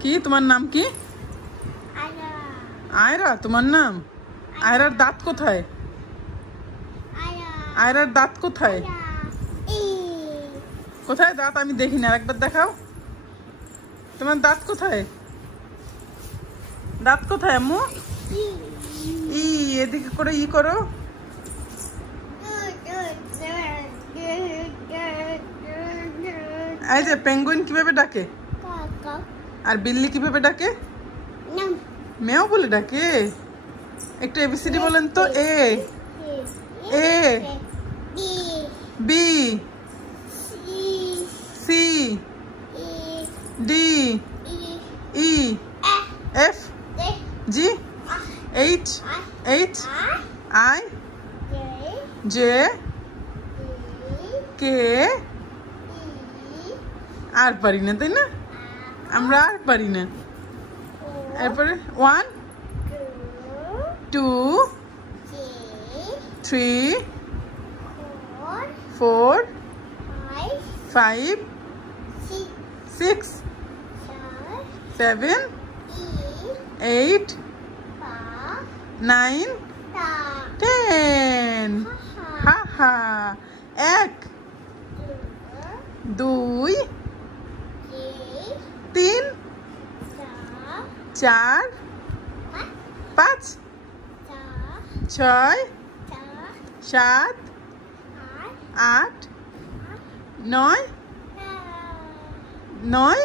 কি তোমার নাম কি? আয়রা তোমার নাম? আয়রার দাঁত কোথায়? আয়রার দাঁত কোথায়? কোথায় দাঁত? আমি দেখি না, একবার দেখাও। তোমার দাঁত কোথায়? দাঁত কোথায় আম্মু? এদিকে করে করো। এই যে পেঙ্গুইন কিভাবে ডাকে? আর বিল্লি কিভাবে ডাকে? মেও বলে ডাকে। একটু এবিসিডি বলেন তো। A A B C D E F G H I J K. আর পারি না, তাই না? আমরা আর পারি না। এরপরে 1 2 3 4 5 6 7 8 9 10। হা হা। 1 2 3 4 5 6 7 8 9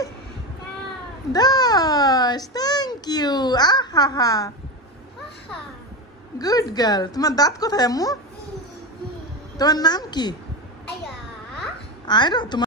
10। Thank you. আহা, গুড গার্ল। তোমার দাঁত কোথায় আম্মু? তোমার নাম কি? আয়রা। তোমার